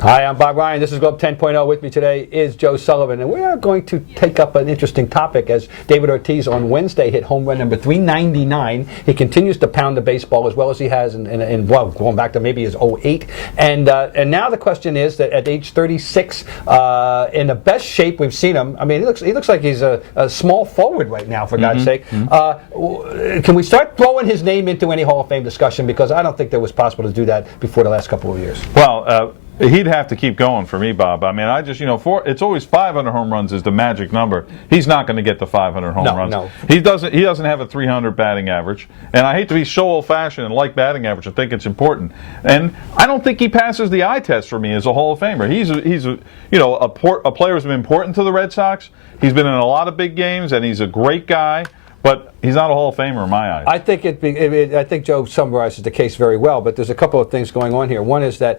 Hi, I'm Bob Ryan. This is Globe 10.0. With me today is Joe Sullivan, and we are going to take up an interesting topic as David Ortiz on Wednesday hit home run number 399. He continues to pound the baseball as well as he has in going back to maybe his '08. And now the question is that at age 36, in the best shape we've seen him. I mean, he looks like he's a small forward right now, for God's sake. Can we start throwing his name into any Hall of Fame discussion? Because I don't think that was possible to do that before the last couple of years. Well, he'd have to keep going for me, Bob. I mean, it's always 500 home runs is the magic number. He's not going to get the 500 home runs. No. He doesn't have a 300 batting average. And I hate to be so old-fashioned and like batting average. I think it's important. And I don't think he passes the eye test for me as a Hall of Famer. He's a player who's been important to the Red Sox. He's been in a lot of big games, and he's a great guy. But he's not a Hall of Famer in my eyes. I think Joe summarizes the case very well. But there's a couple of things going on here. One is that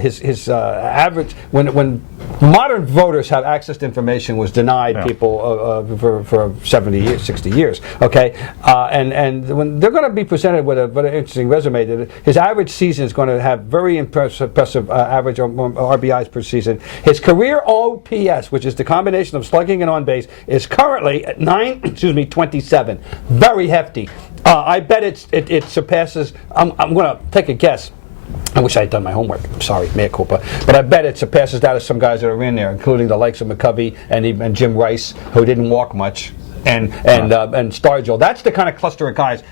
his average, when modern voters have access to information, was denied people for 70 years, 60 years. Okay, and when they're going to be presented with an interesting resume, his average season is going to have very impressive average RBIs per season. His career OPS, which is the combination of slugging and on base, is currently at 27. Very hefty. I bet it surpasses. I'm going to take a guess. I wish I had done my homework. I'm sorry, mea culpa. But I bet it surpasses that of some guys that are in there, including the likes of McCovey and Jim Rice, who didn't walk much, and Stargell. That's the kind of cluster of guys.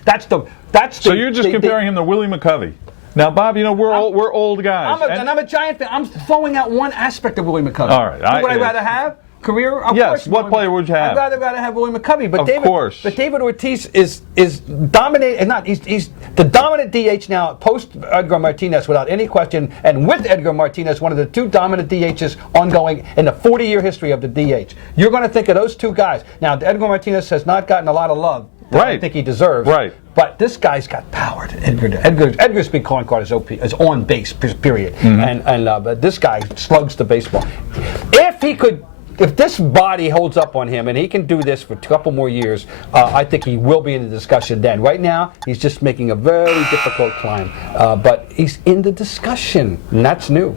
So you're just comparing him to Willie McCovey. Now, Bob, we're old guys. I'm a Giant fan. I'm throwing out one aspect of Willie McCovey. All right. Would I rather have? Career? Of yes. Course, What player would you have? I'd rather have Willie McCovey, but Of David Ortiz is dominating. He's the dominant DH now post Edgar Martinez without any question, and with Edgar Martinez, one of the two dominant DHs ongoing in the 40-year history of the DH. You're going to think of those two guys. Now, Edgar Martinez has not gotten a lot of love that I think he deserves. Right. But this guy's got power. Edgar's big calling card is on base. Period. But this guy slugs the baseball. If this body holds up on him and he can do this for a couple more years, I think he will be in the discussion then. Right now, he's just making a very difficult climb. But he's in the discussion, and that's new.